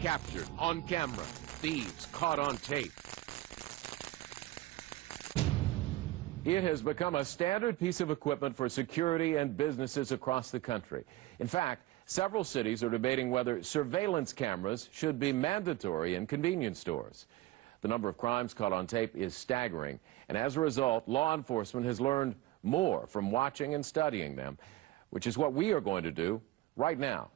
Captured on camera. Thieves caught on tape. It has become a standard piece of equipment for security and businesses across the country. In fact, several cities are debating whether surveillance cameras should be mandatory in convenience stores. The number of crimes caught on tape is staggering, and as a result, law enforcement has learned more from watching and studying them, which is what we are going to do right now.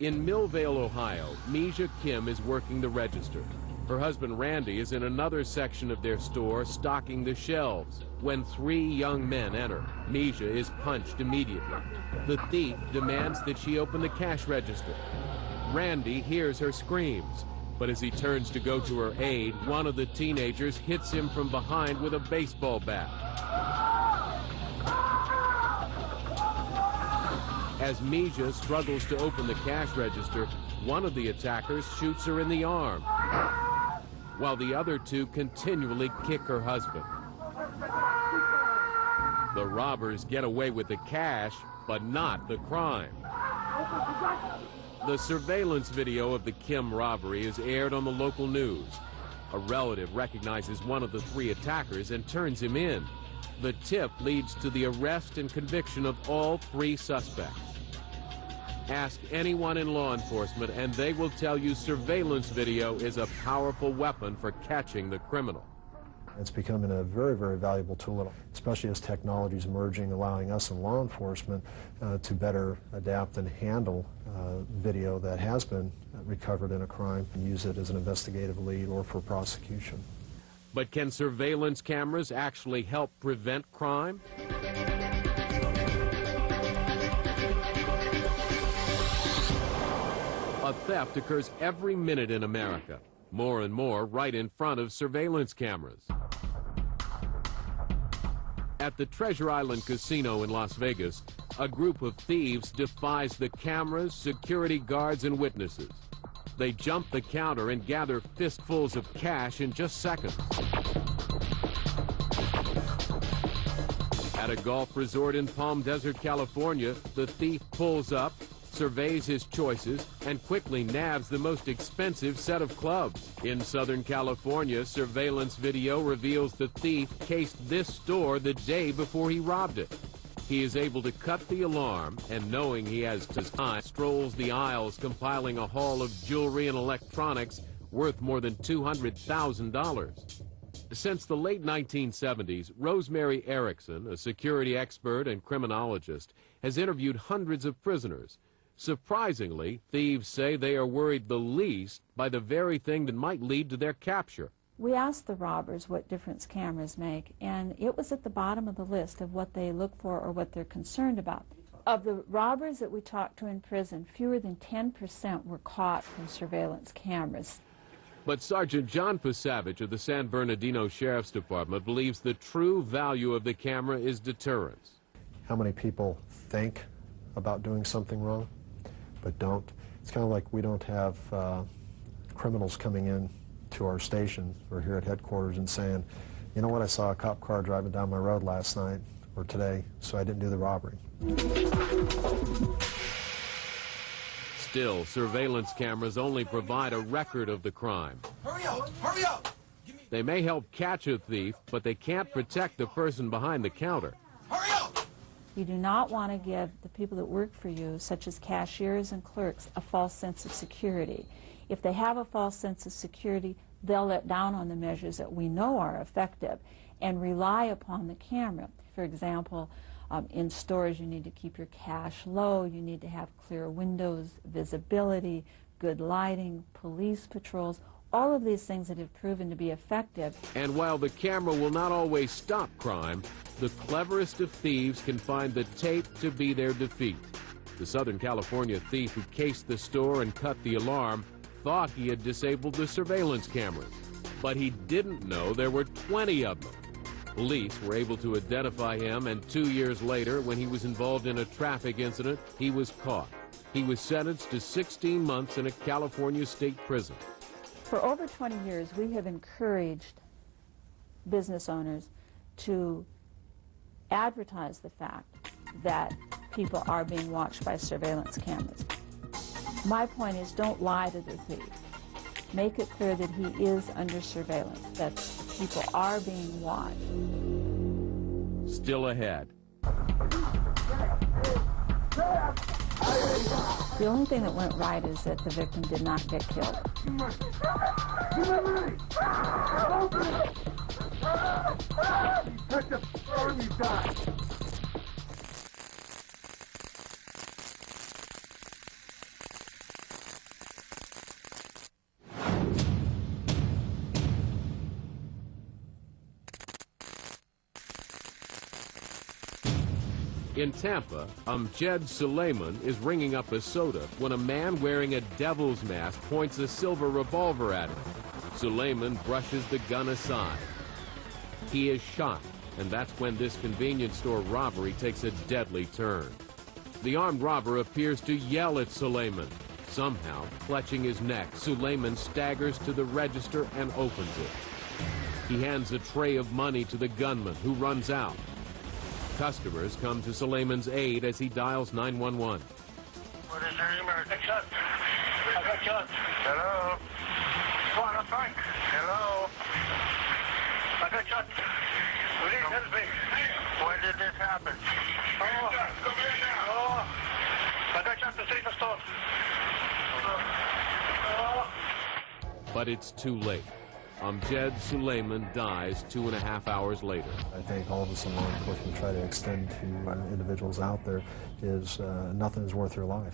In Millvale, Ohio, Misha Kim is working the register. Her husband Randy is in another section of their store stocking the shelves when three young men enter. Misha is punched immediately. The thief demands that she open the cash register. Randy hears her screams, but as he turns to go to her aid, one of the teenagers hits him from behind with a baseball bat. As Misha struggles to open the cash register, one of the attackers shoots her in the arm, while the other two continually kick her husband. The robbers get away with the cash, but not the crime. The surveillance video of the Kim robbery is aired on the local news. A relative recognizes one of the three attackers and turns him in. The tip leads to the arrest and conviction of all three suspects. Ask anyone in law enforcement and they will tell you surveillance video is a powerful weapon for catching the criminal. It's becoming a very, very valuable tool, especially as technology is emerging, allowing us in law enforcement to better adapt and handle video that has been recovered in a crime and use it as an investigative lead or for prosecution. But can surveillance cameras actually help prevent crime? A theft occurs every minute in America, more and more right in front of surveillance cameras. At the Treasure Island Casino in Las Vegas, a group of thieves defies the cameras, security guards, and witnesses. They jump the counter and gather fistfuls of cash in just seconds. At a golf resort in Palm Desert, California, the thief pulls up, surveys his choices, and quickly nabs the most expensive set of clubs. In Southern California, surveillance video reveals the thief cased this store the day before he robbed it. He is able to cut the alarm, and knowing he has time, strolls the aisles compiling a haul of jewelry and electronics worth more than $200,000. Since the late 1970s, Rosemary Erickson, a security expert and criminologist, has interviewed hundreds of prisoners. Surprisingly, thieves say they are worried the least by the very thing that might lead to their capture. We asked the robbers what difference cameras make, and it was at the bottom of the list of what they look for or what they're concerned about. Of the robbers that we talked to in prison, fewer than 10% were caught from surveillance cameras. But Sergeant John Pasavage of the San Bernardino Sheriff's Department believes the true value of the camera is deterrence. How many people think about doing something wrong but don't? It's kind of like we don't have criminals coming in to our station or here at headquarters and saying, you know what, I saw a cop car driving down my road last night or today, so I didn't do the robbery. Still, surveillance cameras only provide a record of the crime. Hurry up! Hurry up! They may help catch a thief, but they can't protect the person behind the counter. Hurry up! You do not want to give the people that work for you, such as cashiers and clerks, a false sense of security. If they have a false sense of security, they'll let down on the measures that we know are effective and rely upon the camera. For example, in stores, you need to keep your cash low, you need to have clear windows, visibility, good lighting, police patrols, all of these things that have proven to be effective. And while the camera will not always stop crime, the cleverest of thieves can find the tape to be their defeat. The Southern California thief who cased the store and cut the alarm thought he had disabled the surveillance cameras, but he didn't know there were 20 of them. Police were able to identify him, and 2 years later, when he was involved in a traffic incident, he was caught. He was sentenced to 16 months in a California state prison. For over 20 years, we have encouraged business owners to advertise the fact that people are being watched by surveillance cameras. My point is, don't lie to the thief. Make it clear that he is under surveillance, that people are being watched. Still ahead. The only thing that went right is that the victim did not get killed. In Tampa, Amjad Suleiman is ringing up a soda when a man wearing a devil's mask points a silver revolver at him. Suleiman brushes the gun aside. He is shot, and that's when this convenience store robbery takes a deadly turn. The armed robber appears to yell at Suleiman. Somehow, clutching his neck, Suleiman staggers to the register and opens it. He hands a tray of money to the gunman, who runs out. Customers come to Suleiman's aid as he dials 911. What is your emergency? I got shot. Hello? What, Frank? Hello? I got shot. Please help me. When did this happen? Oh, I got shot in the safe store. But it's too late. Amjad Suleiman dies 2.5 hours later. I think all of us in law enforcement try to extend to individuals out there is nothing is worth your life.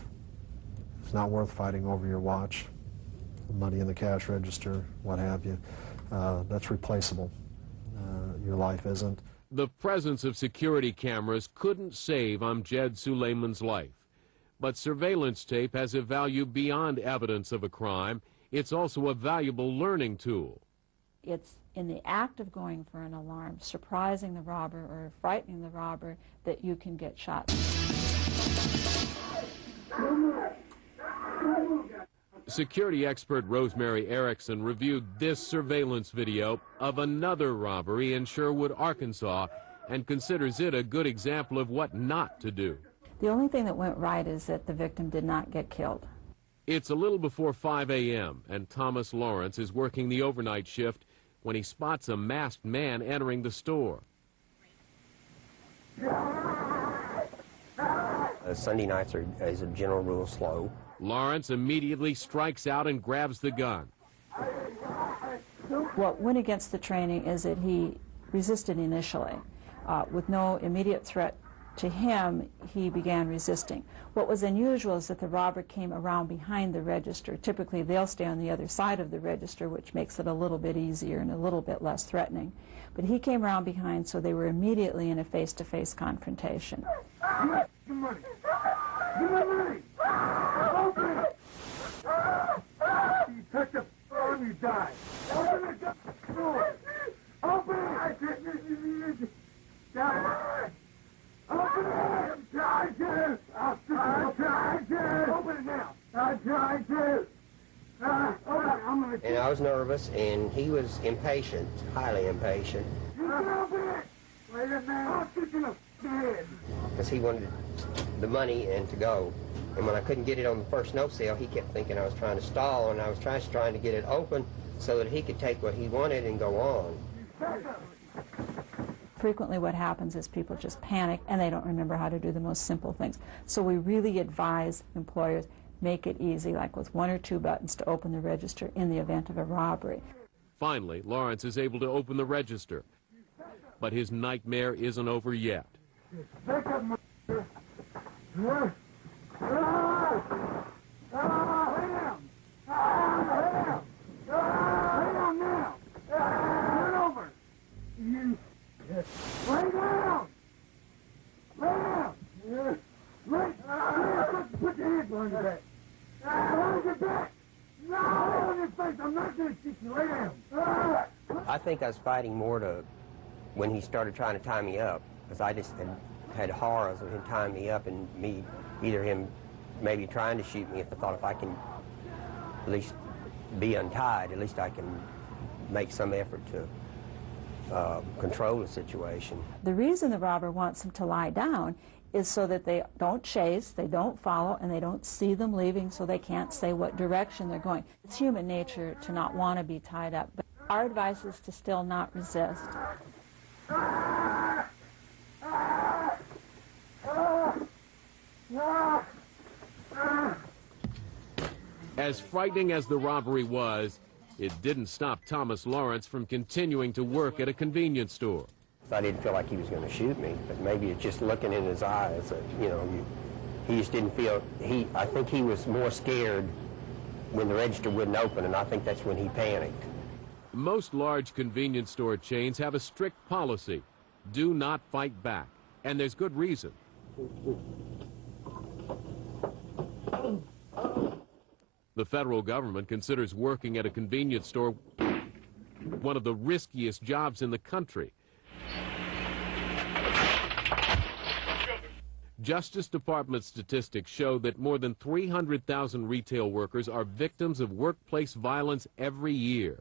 It's not worth fighting over your watch, money in the cash register, what have you. That's replaceable. Your life isn't. The presence of security cameras couldn't save Amjad Suleiman's life. But surveillance tape has a value beyond evidence of a crime. It's also a valuable learning tool. It's in the act of going for an alarm, surprising the robber or frightening the robber, that you can get shot. Security expert Rosemary Erickson reviewed this surveillance video of another robbery in Sherwood, Arkansas, and considers it a good example of what not to do. The only thing that went right is that the victim did not get killed. It's a little before 5 a.m., and Thomas Lawrence is working the overnight shift when he spots a masked man entering the store. Sunday nights are, as a general rule, slow. Lawrence immediately strikes out and grabs the gun. What went against the training is that he resisted initially. With no immediate threat to him, he began resisting. What was unusual is that the robber came around behind the register. Typically, they'll stay on the other side of the register, which makes it a little bit easier and a little bit less threatening. But he came around behind, so they were immediately in a face-to-face confrontation. Give money. Give my money. Open it. You touch the phone, you die. Open the door. Open it. Open it. I'm trying to. Open it now. I'm trying to. And I was nervous, and he was impatient, highly impatient. You can open it. Wait a minute. I'm kicking a head. Because he wanted the money and to go. And when I couldn't get it on the first no sale, he kept thinking I was trying to stall, and I was trying to get it open so that he could take what he wanted and go on. Frequently what happens is people just panic and they don't remember how to do the most simple things. So we really advise employers, make it easy, like with 1 or 2 buttons to open the register in the event of a robbery. Finally, Lawrence is able to open the register. But his nightmare isn't over yet. Back up, my... Lay down. Lay down now. Turn over. You... Lay down. Lay down. Put your hands behind your back. Behind your back. No, on your face. I'm not going to kick you. Lay down. I think I was fighting more to when he started trying to tie me up, because I just had horrors of him tying me up and me, either him maybe trying to shoot me if I thought if I can at least be untied, at least I can make some effort to control the situation. The reason the robber wants them to lie down is so that they don't chase, they don't follow, and they don't see them leaving, so they can't say what direction they're going. It's human nature to not want to be tied up, but our advice is to still not resist. As frightening as the robbery was, it didn't stop Thomas Lawrence from continuing to work at a convenience store. I didn't feel like he was going to shoot me, but maybe it's just looking in his eyes that, you know, he just didn't feel, I think he was more scared when the register wouldn't open, and I think that's when he panicked. Most large convenience store chains have a strict policy: do not fight back, and there's good reason. The federal government considers working at a convenience store one of the riskiest jobs in the country. Justice Department statistics show that more than 300,000 retail workers are victims of workplace violence every year.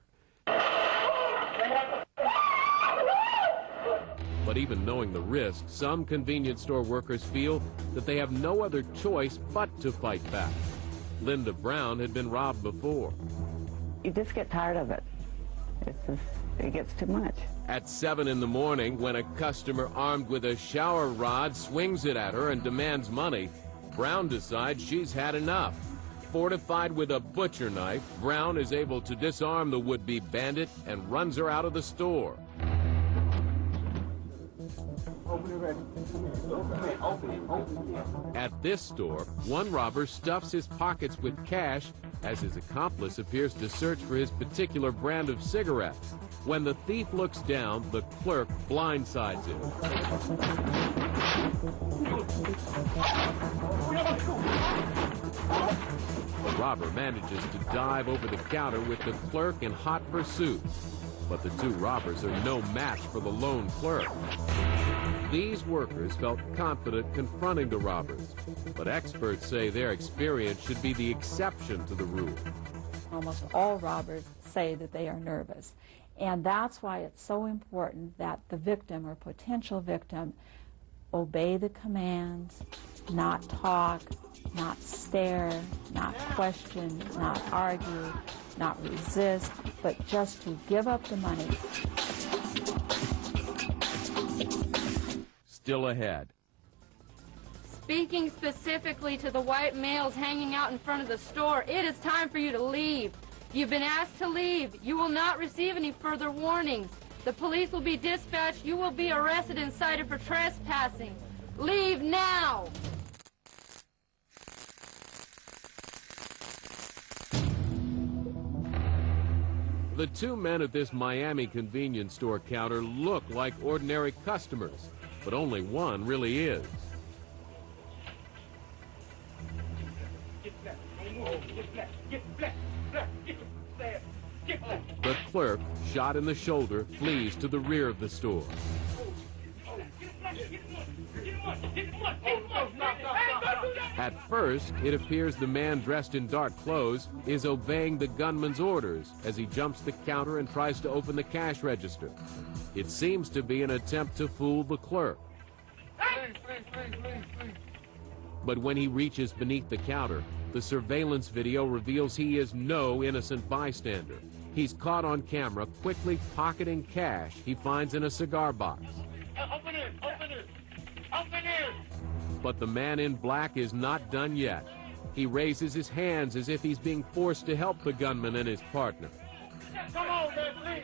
But even knowing the risk, some convenience store workers feel that they have no other choice but to fight back. Linda Brown had been robbed before. You just get tired of it. It gets too much. At 7 in the morning, when a customer armed with a shower rod swings it at her and demands money, Brown decides she's had enough. Fortified with a butcher knife, Brown is able to disarm the would-be bandit and runs her out of the store. At this store, one robber stuffs his pockets with cash as his accomplice appears to search for his particular brand of cigarettes. When the thief looks down, the clerk blindsides him. The robber manages to dive over the counter with the clerk in hot pursuit. But the two robbers are no match for the lone clerk. These workers felt confident confronting the robbers, but experts say their experience should be the exception to the rule. Almost all robbers say that they are nervous, and that's why it's so important that the victim or potential victim obey the commands, not talk, not stare, not question, not argue, not resist, but just to give up the money. Still ahead. Speaking specifically to the white males hanging out in front of the store, it is time for you to leave. You've been asked to leave. You will not receive any further warnings. The police will be dispatched. You will be arrested and cited for trespassing. Leave now! The two men at this Miami convenience store counter look like ordinary customers, but only one really is. The clerk, shot in the shoulder, flees to the rear of the store. At first, it appears the man dressed in dark clothes is obeying the gunman's orders as he jumps the counter and tries to open the cash register. It seems to be an attempt to fool the clerk. But when he reaches beneath the counter, the surveillance video reveals he is no innocent bystander. He's caught on camera quickly pocketing cash he finds in a cigar box. Open it! Open it! Open it! But the man in black is not done yet. He raises his hands as if he's being forced to help the gunman and his partner. Come on, man,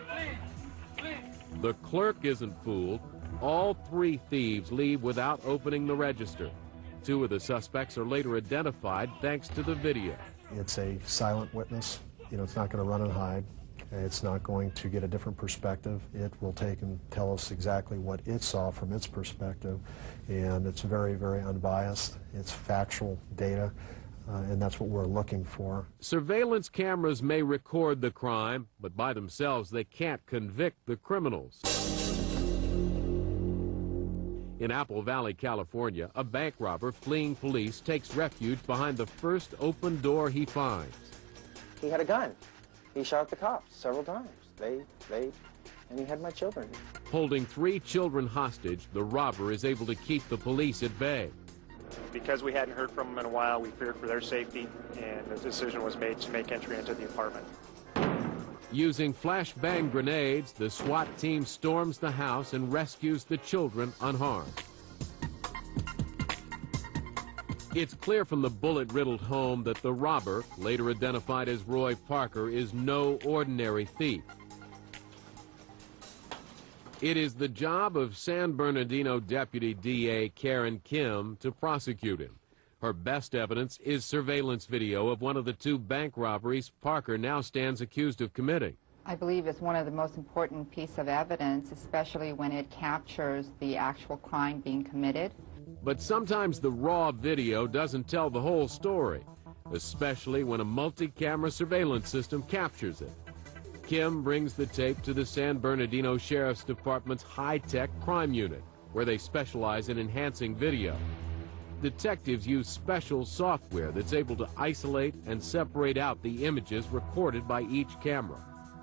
please. The clerk isn't fooled. All three thieves leave without opening the register. Two of the suspects are later identified thanks to the video. It's a silent witness. You know, it's not going to run and hide. It's not going to get a different perspective. It will take and tell us exactly what it saw from its perspective. And it's very, very unbiased. It's factual data, and that's what we're looking for. Surveillance cameras may record the crime, but by themselves they can't convict the criminals. In Apple Valley, California, a bank robber fleeing police takes refuge behind the first open door he finds. He had a gun. He shot the cops several times. And he had my children. Holding 3 children hostage, the robber is able to keep the police at bay. Because we hadn't heard from them in a while, we feared for their safety, and the decision was made to make entry into the apartment. Using flashbang grenades, the SWAT team storms the house and rescues the children unharmed. It's clear from the bullet-riddled home that the robber, later identified as Roy Parker, is no ordinary thief. It is the job of San Bernardino Deputy DA Karen Kim to prosecute him. Her best evidence is surveillance video of one of the 2 bank robberies Parker now stands accused of committing. I believe it's one of the most important pieces of evidence, especially when it captures the actual crime being committed. But sometimes the raw video doesn't tell the whole story, especially when a multi-camera surveillance system captures it. Kim brings the tape to the San Bernardino Sheriff's Department's high-tech crime unit, where they specialize in enhancing video. Detectives use special software that's able to isolate and separate out the images recorded by each camera.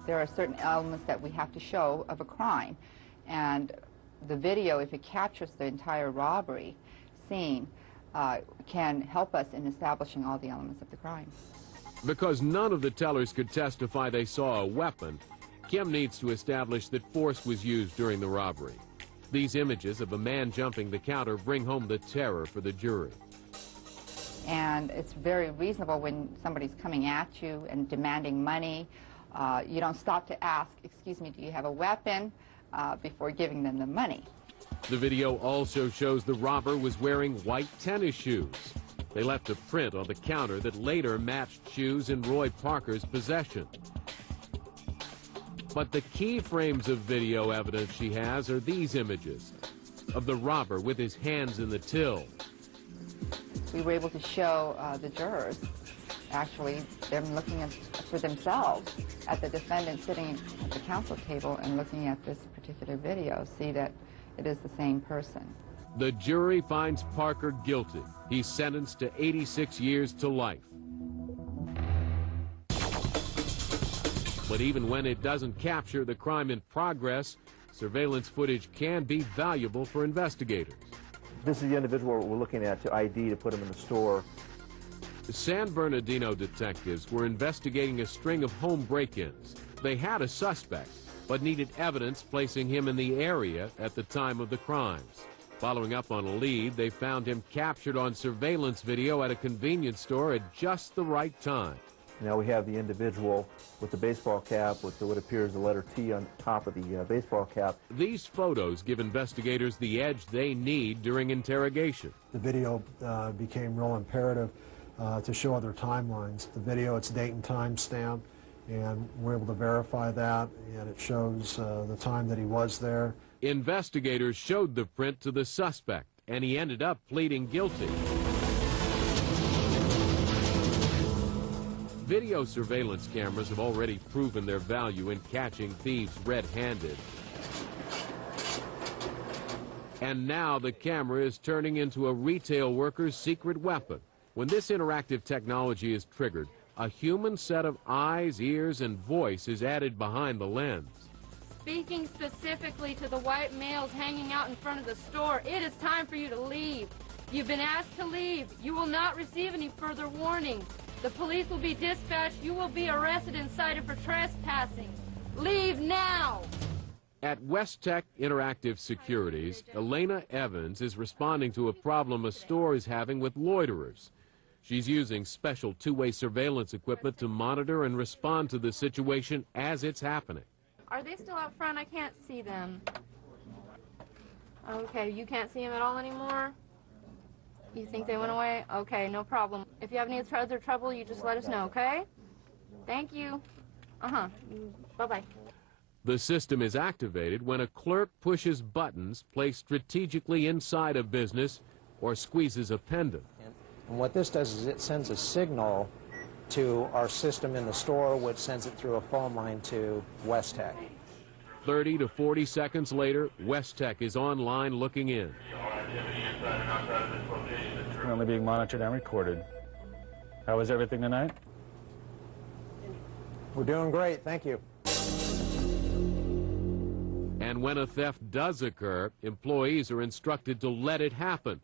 There are certain elements that we have to show of a crime, and the video, if it captures the entire robbery scene, can help us in establishing all the elements of the crime. Because none of the tellers could testify they saw a weapon, Kim needs to establish that force was used during the robbery. These images of a man jumping the counter bring home the terror for the jury. And it's very reasonable when somebody's coming at you and demanding money. You don't stop to ask, excuse me, do you have a weapon, before giving them the money. The video also shows the robber was wearing white tennis shoes. They left a print on the counter that later matched shoes in Roy Parker's possession. But the key frames of video evidence she has are these images of the robber with his hands in the till. We were able to show the jurors, actually, them looking for themselves at the defendant sitting at the counsel table and looking at this particular video, see that it is the same person. The jury finds Parker guilty. He's sentenced to 86 years to life. But even when it doesn't capture the crime in progress, surveillance footage can be valuable for investigators. This is the individual we're looking at to ID to put him in the store. The San Bernardino detectives were investigating a string of home break-ins. They had a suspect, but needed evidence placing him in the area at the time of the crimes. Following up on a lead, they found him captured on surveillance video at a convenience store at just the right time. Now we have the individual with the baseball cap with what appears the letter T on top of the baseball cap. These photos give investigators the edge they need during interrogation. The video became real imperative to show other timelines. The video, its date and time stamp, and we're able to verify that, and it shows the time that he was there. Investigators showed the print to the suspect, and he ended up pleading guilty. Video surveillance cameras have already proven their value in catching thieves red-handed. And now the camera is turning into a retail worker's secret weapon. When this interactive technology is triggered, a human set of eyes, ears, and voice is added behind the lens. Speaking specifically to the white males hanging out in front of the store, it is time for you to leave. You've been asked to leave. You will not receive any further warnings. The police will be dispatched. You will be arrested and cited for trespassing. Leave now! At West Tech Interactive Securities, Elena Evans is responding to a problem a store is having with loiterers. She's using special two-way surveillance equipment to monitor and respond to the situation as it's happening. Are they still out front? I can't see them. Okay, you can't see them at all anymore? You think they went away? Okay, no problem. If you have any other trouble, you just let us know, okay? Thank you. Bye-bye. The system is activated when a clerk pushes buttons placed strategically inside a business or squeezes a pendant. And what this does is it sends a signal to our system in the store, which sends it through a phone line to West Tech. 30 to 40 seconds later, West Tech is online looking in. currently being monitored and recorded. How was everything tonight? We're doing great, thank you. And when a theft does occur, employees are instructed to let it happen.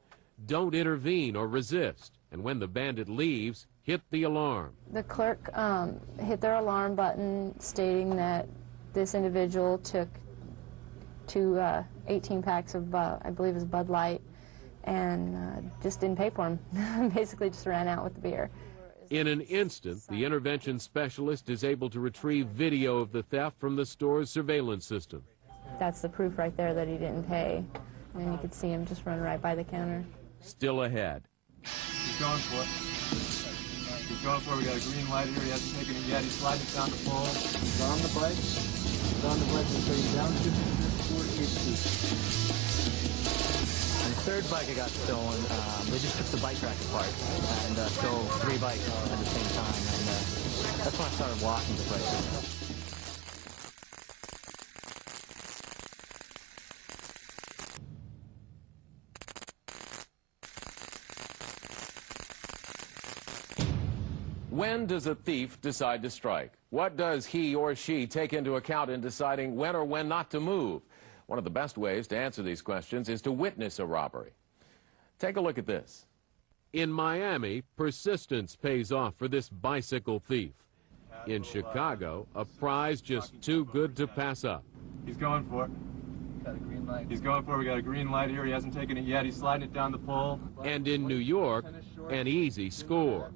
Don't intervene or resist. And when the bandit leaves, hit the alarm. The clerk hit their alarm button stating that this individual took two 18 packs of, I believe it was Bud Light, and just didn't pay for them. Basically just ran out with the beer. In an instant, the intervention specialist is able to retrieve video of the theft from the store's surveillance system. That's the proof right there that he didn't pay. And you could see him just run right by the counter. Still ahead. He's going for it. He's going for it. We got a green light here. He hasn't taken it yet. He's sliding it down the pole. He's on the bike. He's on the bike. He's going down 54 feet. The third bike I got stolen, they just took the bike rack apart and stole 3 bikes at the same time. And that's when I started walking to places. When does a thief decide to strike? What does he or she take into account in deciding when or when not to move? One of the best ways to answer these questions is to witness a robbery. Take a look at this. In Miami, persistence pays off for this bicycle thief. In Chicago, a prize just too good to pass up. He's going for it. Got a green light. He's going for it. We got a green light here. He hasn't taken it yet. He's sliding it down the pole. And in New York, an easy score.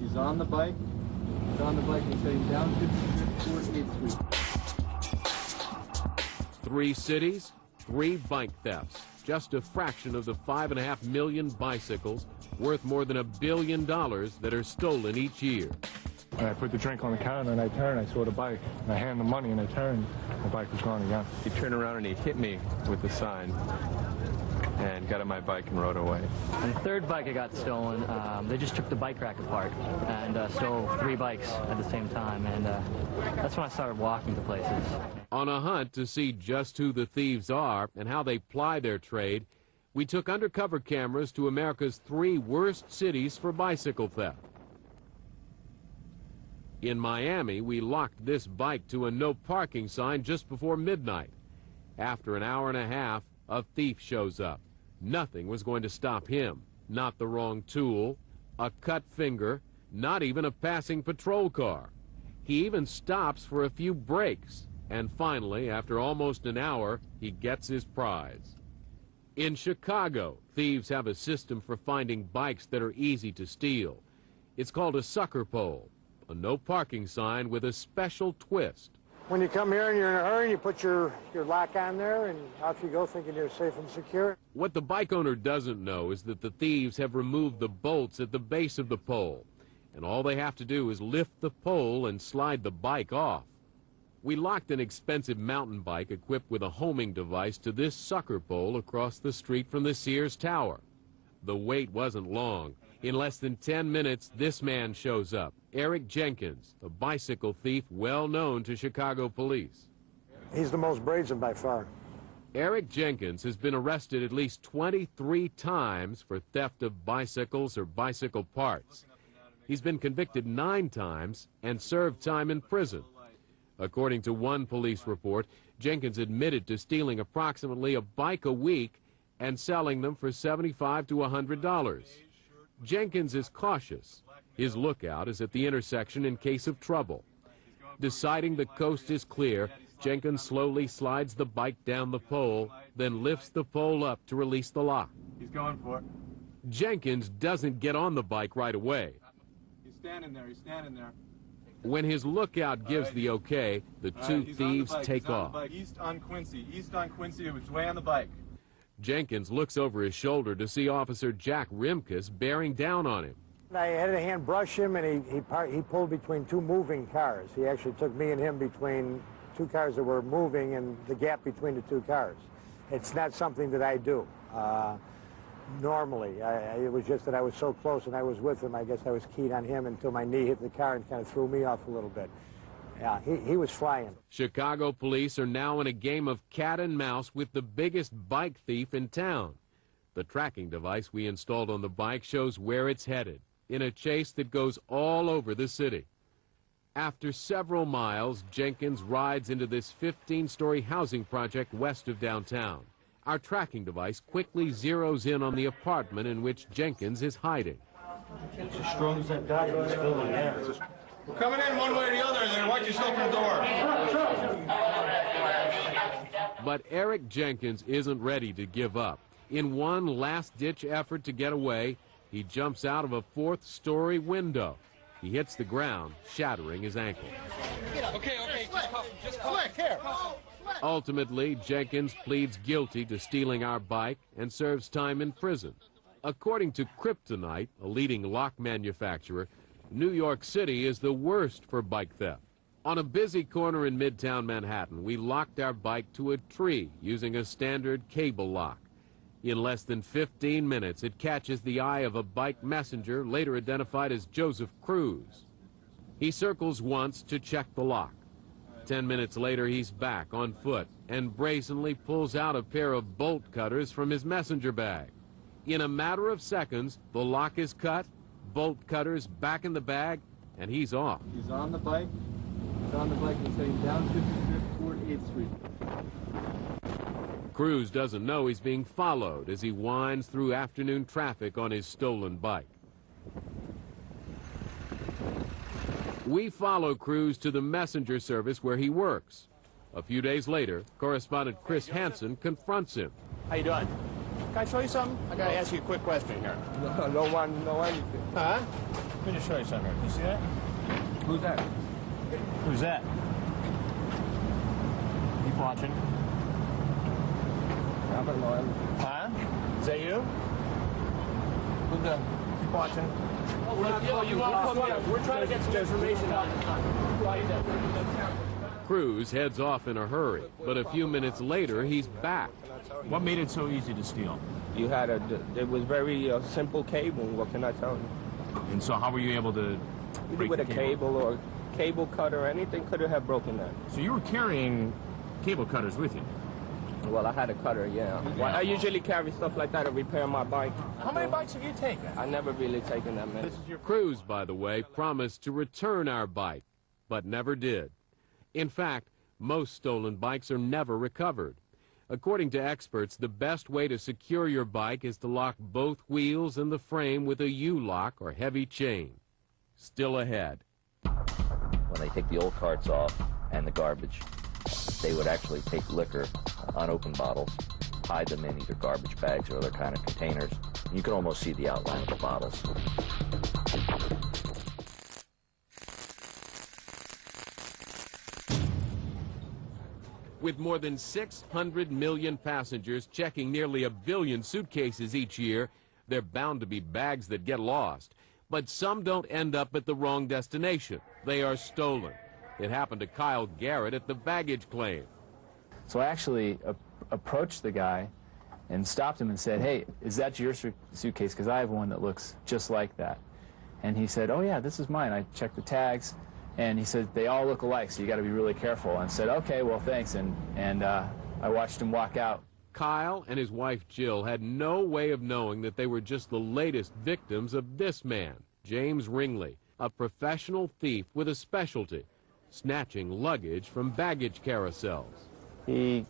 He's on the bike. He's on the bike. He's heading down 58th Street. 3 cities, 3 bike thefts. Just a fraction of the 5.5 million bicycles worth more than $1 billion that are stolen each year. When I put the drink on the counter and I turned, I saw the bike. And I hand the money and I turned, the bike was gone again. He turned around and he hit me with the sign and got on my bike and rode away. And the third bike I got stolen, they just took the bike rack apart and stole 3 bikes at the same time. And that's when I started walking to places. On a hunt to see just who the thieves are and how they ply their trade, we took undercover cameras to America's 3 worst cities for bicycle theft. In Miami, we locked this bike to a no parking sign just before midnight. After an hour and a half, a thief shows up. Nothing was going to stop him. Not the wrong tool, a cut finger, not even a passing patrol car. He even stops for a few breaks. And finally, after almost an hour, he gets his prize. In Chicago, thieves have a system for finding bikes that are easy to steal. It's called a sucker pole, a no parking sign with a special twist. When you come here and you're in a hurry, you put your lock on there and off you go thinking you're safe and secure. What the bike owner doesn't know is that the thieves have removed the bolts at the base of the pole, and all they have to do is lift the pole and slide the bike off. We locked an expensive mountain bike equipped with a homing device to this sucker pole across the street from the Sears Tower. The wait wasn't long. In less than 10 minutes, this man shows up, Eric Jenkins, a bicycle thief well known to Chicago police. He's the most brazen by far. Eric Jenkins has been arrested at least 23 times for theft of bicycles or bicycle parts. He's been convicted 9 times and served time in prison. According to one police report, Jenkins admitted to stealing approximately a bike a week and selling them for $75 to $100. Jenkins is cautious. His lookout is at the intersection in case of trouble. Deciding the coast is clear, Jenkins slowly slides the bike down the pole, then lifts the pole up to release the lock. He's going for it. Jenkins doesn't get on the bike right away. He's standing there. He's standing there. When his lookout gives the okay, the 2 thieves take off. East on Quincy. East on Quincy. It was way on the bike. Jenkins looks over his shoulder to see Officer Jack Rimkus bearing down on him. I had a hand brush him, and he pulled between 2 moving cars. He actually took me and him between 2 cars that were moving and the gap between the 2 cars. It's not something that I do normally. It was just that I was so close and I was with him. I guess I was keyed on him until my knee hit the car and kind of threw me off a little bit. Yeah, he was flying. Chicago police are now in a game of cat and mouse with the biggest bike thief in town. The tracking device we installed on the bike shows where it's headed, in a chase that goes all over the city. After several miles, Jenkins rides into this 15-story housing project west of downtown. Our tracking device quickly zeroes in on the apartment in which Jenkins is hiding. It's as strong as that guy in this building there. We're coming in one way or the other, and then watch yourself in the door. But Eric Jenkins isn't ready to give up. In one last-ditch effort to get away, he jumps out of a 4th-story window. He hits the ground, shattering his ankle. Okay, just quick, here. Ultimately, Jenkins pleads guilty to stealing our bike and serves time in prison. According to Kryptonite, a leading lock manufacturer, New York City is the worst for bike theft. On a busy corner in Midtown Manhattan, we locked our bike to a tree using a standard cable lock. In less than 15 minutes, it catches the eye of a bike messenger, later identified as Joseph Cruz. He circles once to check the lock. 10 minutes later, he's back on foot and brazenly pulls out a pair of bolt cutters from his messenger bag. In a matter of seconds, the lock is cut, bolt cutters back in the bag, and he's off. He's on the bike. He's on the bike. He's heading down 55th toward 8th Street. Cruz doesn't know he's being followed as he winds through afternoon traffic on his stolen bike. We follow Cruz to the messenger service where he works. A few days later, correspondent Chris Hansen confronts him. How you doing? Can I show you something? I gotta ask you a quick question here. No, don't want to know anything. Huh? Let me just show you something here. You see that? Who's that? Who's that? Keep watching. I don't know him. Huh? Is that you? Who's that? Keep watching. We're trying to get some information out. Cruz heads off in a hurry, but a few minutes later, he's back. What made it so easy to steal? You had it was very simple cable. What can I tell you? And so how were you able to break with the a cable or cable cutter, anything could have broken that. So you were carrying cable cutters with you? Well, I had a cutter, yeah. Well, I usually carry stuff like that to repair my bike. How many bikes have you taken? I never really taken that many. Cruz, by the way, promised to return our bike, but never did. In fact, most stolen bikes are never recovered. According to experts, the best way to secure your bike is to lock both wheels and the frame with a U-lock or heavy chain. Still ahead. When they take the old carts off and the garbage, they would actually take liquor, unopened bottles, hide them in either garbage bags or other kind of containers. You can almost see the outline of the bottles. With more than 600 million passengers checking nearly 1 billion suitcases each year, there are bound to be bags that get lost. But some don't end up at the wrong destination. They are stolen. It happened to Kyle Garrett at the baggage claim. So I actually approached the guy and stopped him and said, "Hey, is that your suitcase? Because I have one that looks just like that." And he said, "Oh yeah, this is mine." I checked the tags, and he said, "They all look alike, so you got to be really careful." And I said, "Okay, well, thanks." And I watched him walk out. Kyle and his wife Jill had no way of knowing that they were just the latest victims of this man, James Ringley, a professional thief with a specialty, snatching luggage from baggage carousels. He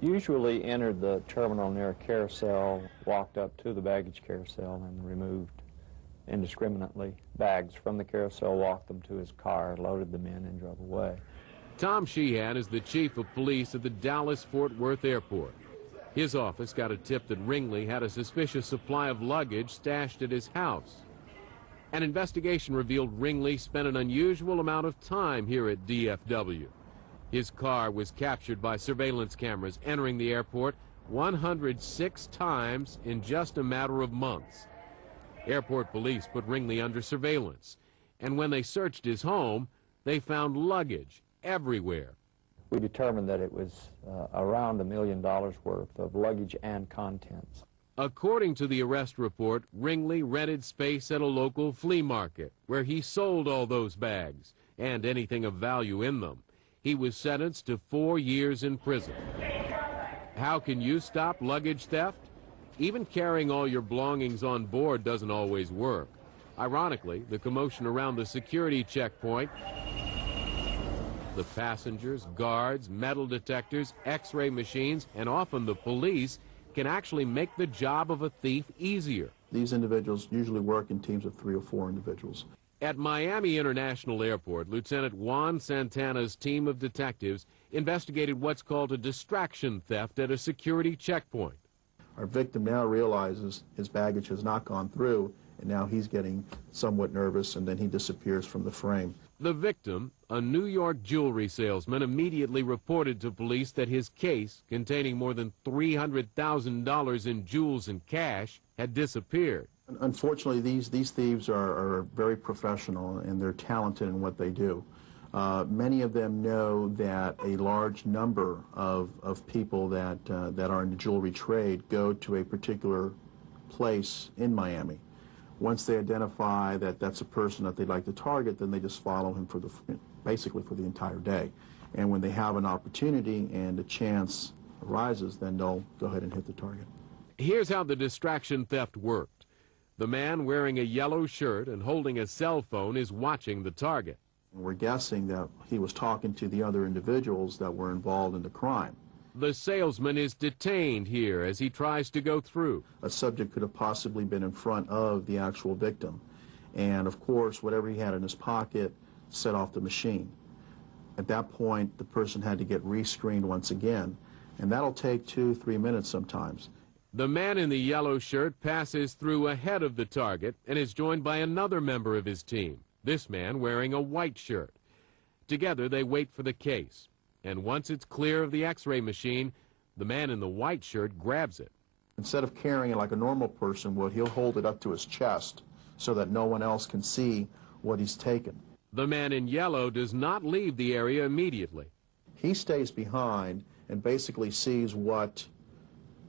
usually entered the terminal near a carousel, walked up to the baggage carousel, and removed indiscriminately bags from the carousel, walked them to his car, loaded them in, and drove away. Tom Sheehan is the chief of police at the Dallas-Fort Worth Airport. His office got a tip that Ringley had a suspicious supply of luggage stashed at his house. An investigation revealed Ringley spent an unusual amount of time here at DFW. His car was captured by surveillance cameras entering the airport 106 times in just a matter of months. Airport police put Ringley under surveillance, and when they searched his home, they found luggage everywhere. We determined that it was around $1 million worth of luggage and contents. According to the arrest report, Ringley rented space at a local flea market where he sold all those bags and anything of value in them. He was sentenced to 4 years in prison. How can you stop luggage theft? Even carrying all your belongings on board doesn't always work. Ironically, the commotion around the security checkpoint, the passengers, guards, metal detectors, X-ray machines, and often the police can actually make the job of a thief easier. These individuals usually work in teams of 3 or 4 individuals. At Miami International Airport, Lieutenant Juan Santana's team of detectives investigated what's called a distraction theft at a security checkpoint. Our victim now realizes his baggage has not gone through, and now he's getting somewhat nervous, and then he disappears from the frame. The victim, a New York jewelry salesman, immediately reported to police that his case, containing more than $300,000 in jewels and cash, had disappeared. Unfortunately, these thieves are very professional, and they're talented in what they do. Many of them know that a large number of people that are in the jewelry trade go to a particular place in Miami. Once they identify that that's a person that they'd like to target, then they just follow him basically for the entire day. And when they have an opportunity and a chance arises, then they'll go ahead and hit the target. Here's how the distraction theft worked. The man wearing a yellow shirt and holding a cell phone is watching the target. We're guessing that he was talking to the other individuals that were involved in the crime. The salesman is detained here as he tries to go through. A subject could have possibly been in front of the actual victim. And of course, whatever he had in his pocket set off the machine. At that point, the person had to get rescreened once again. And that'll take 2-3 minutes sometimes. The man in the yellow shirt passes through ahead of the target and is joined by another member of his team, this man wearing a white shirt. Together, they wait for the case. And once it's clear of the X-ray machine, the man in the white shirt grabs it. Instead of carrying it like a normal person would, he'll hold it up to his chest so that no one else can see what he's taken. The man in yellow does not leave the area immediately. He stays behind and basically sees what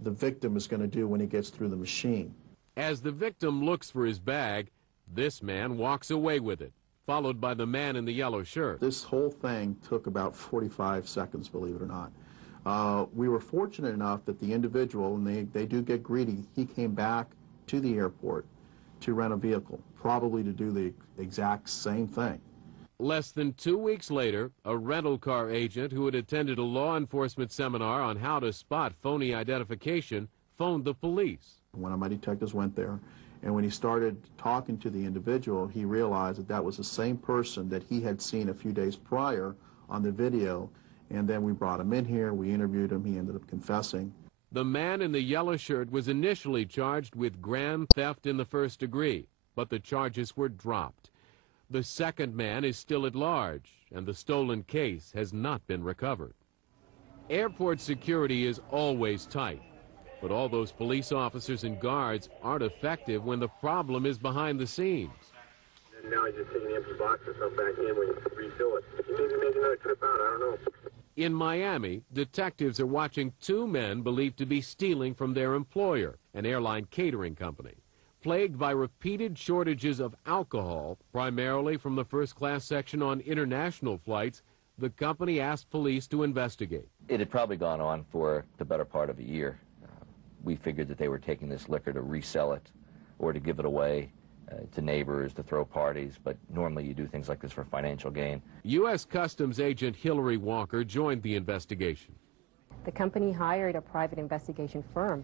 the victim is going to do when he gets through the machine. As the victim looks for his bag, this man walks away with it, followed by the man in the yellow shirt. This whole thing took about 45 seconds, believe it or not. We were fortunate enough that the individual, and they do get greedy, he came back to the airport to rent a vehicle, probably to do the exact same thing. Less than 2 weeks later, a rental car agent who had attended a law enforcement seminar on how to spot phony identification phoned the police. One of my detectives went there, and when he started talking to the individual, he realized that that was the same person that he had seen a few days prior on the video. And then we brought him in here, we interviewed him, he ended up confessing. The man in the yellow shirt was initially charged with grand theft in the first degree, but the charges were dropped. The second man is still at large, and the stolen case has not been recovered. Airport security is always tight. But all those police officers and guards aren't effective when the problem is behind the scenes. And now he's just taking the empty box and stuff back in when you refill it. He maybe make another trip out, I don't know. In Miami, detectives are watching 2 men believed to be stealing from their employer, an airline catering company. Plagued by repeated shortages of alcohol, primarily from the first-class section on international flights, the company asked police to investigate. It had probably gone on for the better part of a year. We figured that they were taking this liquor to resell it or to give it away to neighbors, to throw parties, but normally you do things like this for financial gain. U.S. Customs Agent Hillary Walker joined the investigation. The company hired a private investigation firm,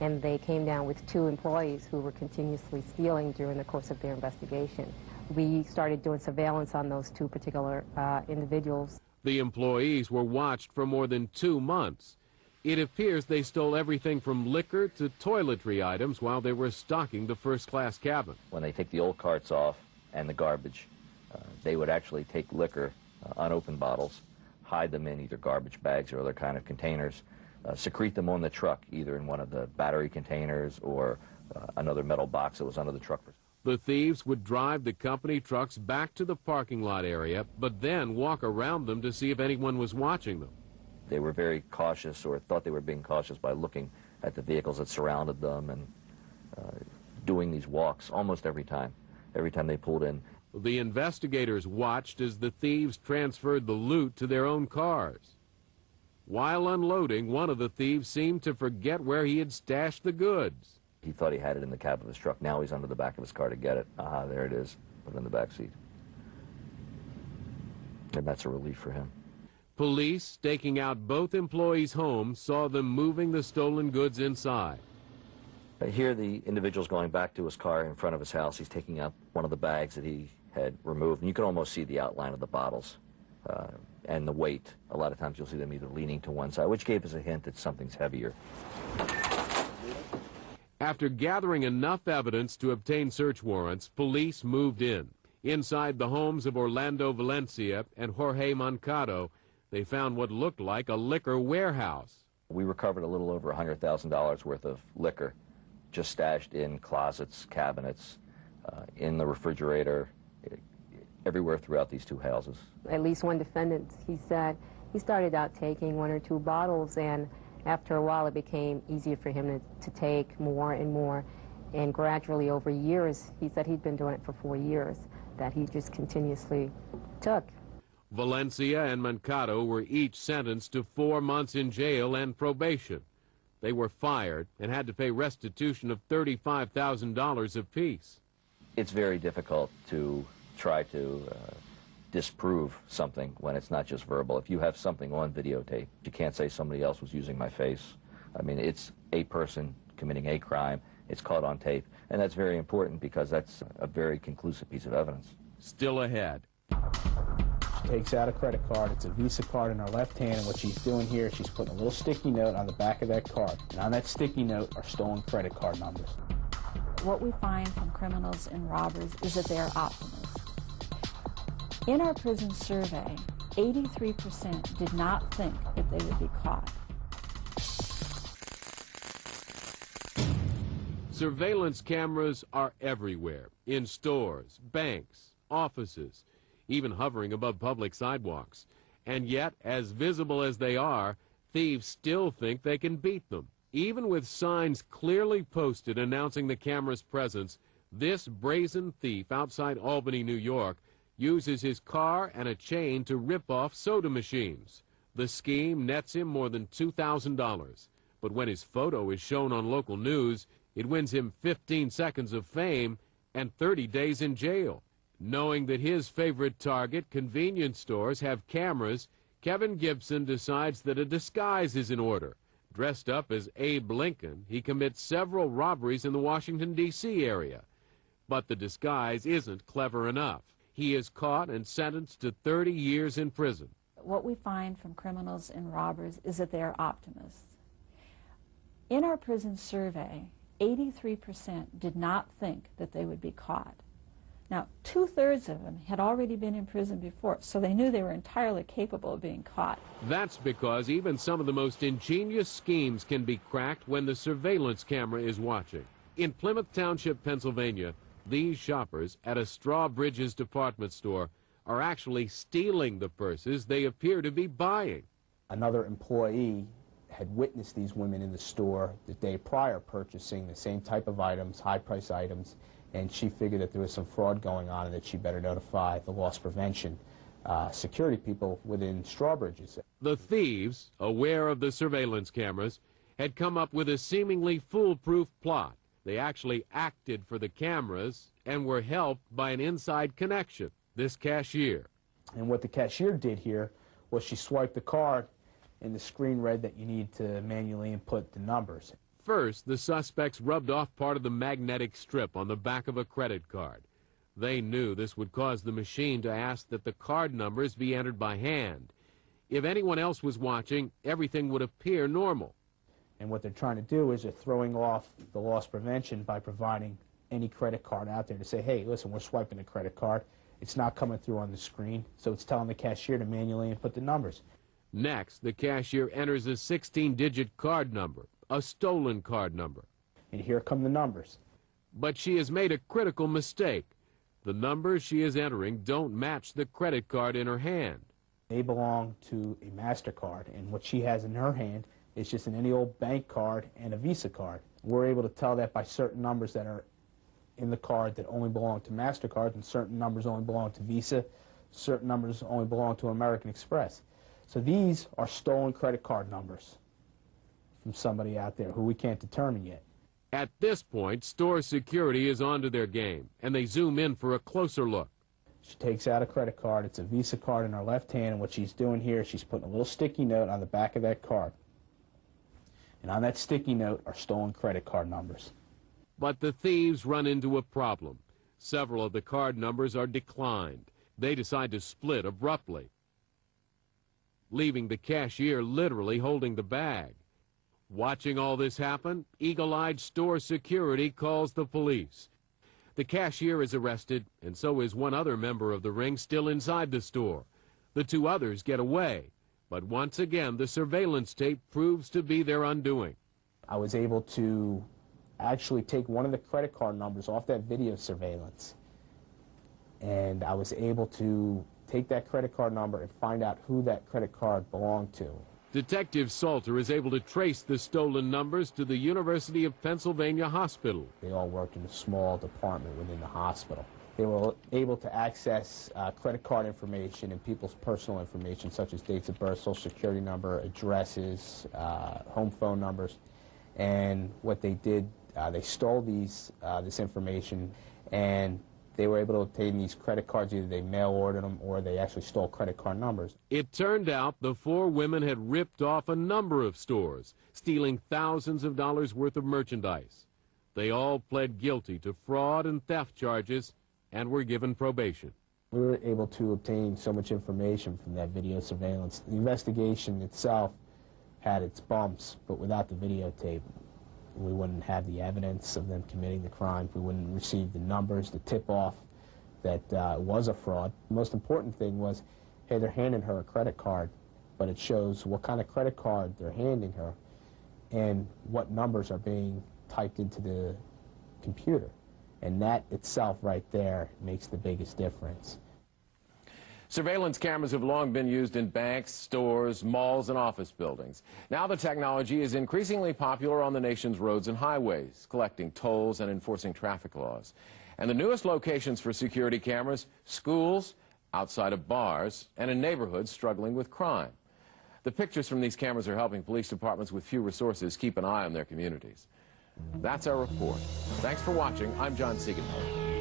and they came down with 2 employees who were continuously stealing during the course of their investigation. We started doing surveillance on those 2 particular individuals. The employees were watched for more than 2 months. It appears they stole everything from liquor to toiletry items while they were stocking the first-class cabin. When they take the old carts off and the garbage, they would actually take liquor, unopened bottles, hide them in either garbage bags or other kind of containers, secrete them on the truck, either in one of the battery containers or another metal box that was under the truck. The thieves would drive the company trucks back to the parking lot area, but then walk around them to see if anyone was watching them. They were very cautious, or thought they were being cautious, by looking at the vehicles that surrounded them and doing these walks almost every time they pulled in. The investigators watched as the thieves transferred the loot to their own cars. While unloading, one of the thieves seemed to forget where he had stashed the goods. He thought he had it in the cab of his truck. Now he's under the back of his car to get it. Aha, there it is. Put it in the back seat. And that's a relief for him. Police, staking out both employees' homes, saw them moving the stolen goods inside. Here the individual's going back to his car in front of his house. He's taking out one of the bags that he had removed, and you can almost see the outline of the bottles and the weight. A lot of times you'll see them either leaning to one side, which gave us a hint that something's heavier. After gathering enough evidence to obtain search warrants, police moved in. Inside the homes of Orlando Valencia and Jorge Mancado, they found what looked like a liquor warehouse. We recovered a little over $100,000 worth of liquor, just stashed in closets, cabinets, in the refrigerator, everywhere throughout these two houses. At least one defendant, he said, he started out taking 1 or 2 bottles, and after a while it became easier for him to take more and more. And gradually over years, he said he'd been doing it for 4 years, that he just continuously took. Valencia and Mancado were each sentenced to 4 months in jail and probation. They were fired and had to pay restitution of $35,000 apiece. It's very difficult to try to disprove something when it's not just verbal. If you have something on videotape, you can't say somebody else was using my face. I mean, it's a person committing a crime. It's caught on tape, and that's very important because that's a very conclusive piece of evidence. Still ahead. She takes out a credit card. It's a Visa card in her left hand, and what she's doing here is she's putting a little sticky note on the back of that card. And on that sticky note are stolen credit card numbers. What we find from criminals and robbers is that they are optimists. In our prison survey, 83% did not think that they would be caught. Surveillance cameras are everywhere, in stores, banks, offices, even hovering above public sidewalks. And yet, as visible as they are, thieves still think they can beat them. Even with signs clearly posted announcing the camera's presence, this brazen thief outside Albany, New York, uses his car and a chain to rip off soda machines. The scheme nets him more than $2,000. But when his photo is shown on local news, it wins him 15 seconds of fame and 30 days in jail. Knowing that his favorite target, convenience stores, have cameras, Kevin Gibson decides that a disguise is in order. Dressed up as Abe Lincoln, he commits several robberies in the Washington, D.C. area. But the disguise isn't clever enough. He is caught and sentenced to 30 years in prison. What we find from criminals and robbers is that they are optimists. In our prison survey, 83% did not think that they would be caught. Now, 2/3 of them had already been in prison before, so they knew they were entirely capable of being caught. That's because even some of the most ingenious schemes can be cracked when the surveillance camera is watching. In Plymouth Township, Pennsylvania, these shoppers at a Strawbridge's department store are actually stealing the purses they appear to be buying. Another employee had witnessed these women in the store the day prior purchasing the same type of items, high-price items, and she figured that there was some fraud going on and that she better notify the loss prevention security people within Strawbridge's. The thieves, aware of the surveillance cameras, had come up with a seemingly foolproof plot. They actually acted for the cameras and were helped by an inside connection, this cashier. And what the cashier did here was she swiped the card and the screen read that you need to manually input the numbers. First, the suspects rubbed off part of the magnetic strip on the back of a credit card. They knew this would cause the machine to ask that the card numbers be entered by hand. If anyone else was watching, everything would appear normal. And what they're trying to do is they're throwing off the loss prevention by providing any credit card out there to say, hey, listen, we're swiping the credit card. It's not coming through on the screen, so it's telling the cashier to manually input the numbers. Next, the cashier enters a 16-digit card number, a stolen card number. And here come the numbers. But she has made a critical mistake. The numbers she is entering don't match the credit card in her hand. They belong to a MasterCard, and what she has in her hand is just any old bank card and a Visa card. We're able to tell that by certain numbers that are in the card that only belong to MasterCard, and certain numbers only belong to Visa, certain numbers only belong to American Express. So these are stolen credit card numbers from somebody out there who we can't determine yet. At this point, store security is onto their game, and they zoom in for a closer look. She takes out a credit card. It's a Visa card in her left hand, and what she's doing here is she's putting a little sticky note on the back of that card. And on that sticky note are stolen credit card numbers. But the thieves run into a problem. Several of the card numbers are declined. They decide to split abruptly, leaving the cashier literally holding the bag. Watching all this happen, eagle-eyed store security calls the police. The cashier is arrested, and so is one other member of the ring still inside the store. The two others get away, but once again the surveillance tape proves to be their undoing. I was able to actually take one of the credit card numbers off that video surveillance, and I was able to take that credit card number and find out who that credit card belonged to. Detective Salter is able to trace the stolen numbers to the University of Pennsylvania Hospital. They all worked in a small department within the hospital. They were able to access credit card information and people's personal information, such as dates of birth, social security number, addresses, home phone numbers. And what they did, they stole this information, and they were able to obtain these credit cards. Either they mail ordered them or they actually stole credit card numbers. It turned out the four women had ripped off a number of stores, stealing thousands of dollars worth of merchandise. They all pled guilty to fraud and theft charges and were given probation. We were able to obtain so much information from that video surveillance. The investigation itself had its bumps, but without the videotape, we wouldn't have the evidence of them committing the crime. We wouldn't receive the numbers, the tip-off that it was a fraud. The most important thing was, hey, they're handing her a credit card, but it shows what kind of credit card they're handing her and what numbers are being typed into the computer. And that itself right there makes the biggest difference. Surveillance cameras have long been used in banks, stores, malls, and office buildings. Now the technology is increasingly popular on the nation's roads and highways, collecting tolls and enforcing traffic laws. And the newest locations for security cameras, schools, outside of bars, and in neighborhoods struggling with crime. The pictures from these cameras are helping police departments with few resources keep an eye on their communities. That's our report. Thanks for watching. I'm John Siegenthaler.